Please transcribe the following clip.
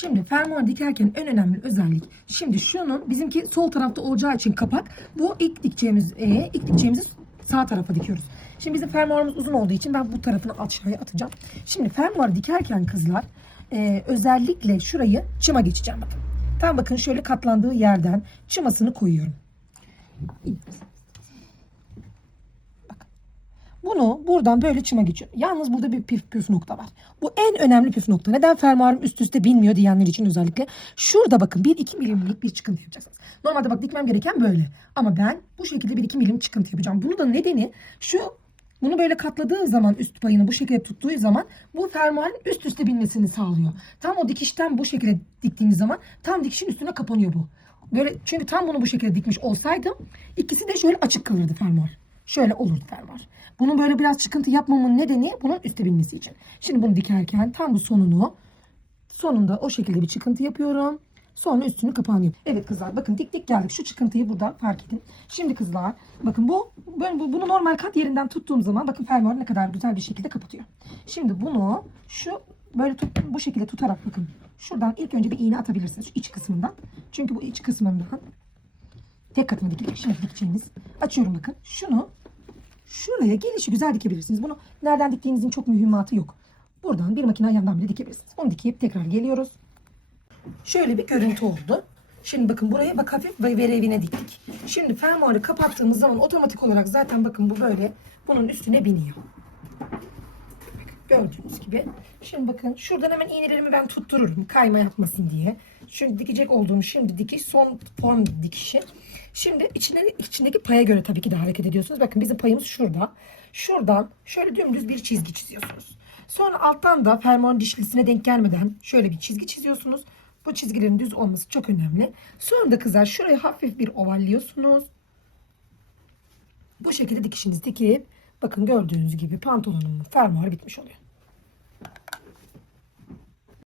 Şimdi fermuar dikerken en önemli özellik. Şimdi şunun bizimki sol tarafta olacağı için kapak. Bu ilk dikeceğimiz e, ilk dikeceğimizi sağ tarafa dikiyoruz. Şimdi bizim fermuarımız uzun olduğu için ben bu tarafını aşağıya atacağım. Şimdi fermuar dikerken kızlar e, özellikle şurayı çıma geçeceğim bakın. Tam bakın şöyle katlandığı yerden çımasını koyuyorum. Bunu buradan böyle çıma geçiyorum. Yalnız burada bir püf, püf nokta var. Bu en önemli püf nokta. Neden fermuarım üst üste binmiyor diyenler için özellikle. Şurada bakın 1-2 milimlik bir çıkıntı yapacaksınız. Normalde bak dikmem gereken böyle. Ama ben bu şekilde 1-2 milim çıkıntı yapacağım. Bunu da nedeni şu bunu böyle katladığı zaman üst payını bu şekilde tuttuğu zaman bu fermuarın üst üste binmesini sağlıyor. Tam o dikişten bu şekilde diktiğiniz zaman tam dikişin üstüne kapanıyor bu. Böyle çünkü tam bunu bu şekilde dikmiş olsaydım ikisi de şöyle açık kalırdı fermuar. Şöyle olurdu fermuar. Bunun böyle biraz çıkıntı yapmamın nedeni bunun üste binmesi için. Şimdi bunu dikerken tam bu sonunu sonunda o şekilde bir çıkıntı yapıyorum. Sonra üstünü kapağını. Evet kızlar bakın dik dik geldik. Şu çıkıntıyı burada fark edin. Şimdi kızlar bakın bu ben bu- bunu normal kat yerinden tuttuğum zaman bakın fermuarı ne kadar güzel bir şekilde kapatıyor. Şimdi bunu şu böyle tut, bu şekilde tutarak bakın. Şuradan ilk önce bir iğne atabilirsiniz şu iç kısmından. Çünkü bu iç kısmından tek katını dikilecek. Şimdi dikeceğiniz. Açıyorum bakın. Şunu şuraya gelişi güzel dikebilirsiniz. Bunu nereden diktiğinizin çok mühimmatı yok. Buradan bir makine yandan bile dikebilirsiniz. Onu dikeyip tekrar geliyoruz. Şöyle bir görüntü oldu. Şimdi bakın buraya bak hafif ve verevine diktik. Şimdi fermuarı kapattığımız zaman otomatik olarak zaten bakın bu böyle bunun üstüne biniyor. Gördüğünüz gibi. Şimdi bakın şuradan hemen iğnelerimi ben tuttururum kayma yapmasın diye. Şimdi dikecek olduğum şimdi dikiş son form dikişi. Şimdi içinde, içindeki paya göre tabii ki de hareket ediyorsunuz. Bakın bizim payımız şurada. Şuradan şöyle dümdüz bir çizgi çiziyorsunuz. Sonra alttan da fermuarın dişlisine denk gelmeden şöyle bir çizgi çiziyorsunuz. Bu çizgilerin düz olması çok önemli. Sonra da kızlar şurayı hafif bir ovalliyorsunuz. Bu şekilde dikişinizi dikip bakın gördüğünüz gibi pantolonumun fermuarı bitmiş oluyor.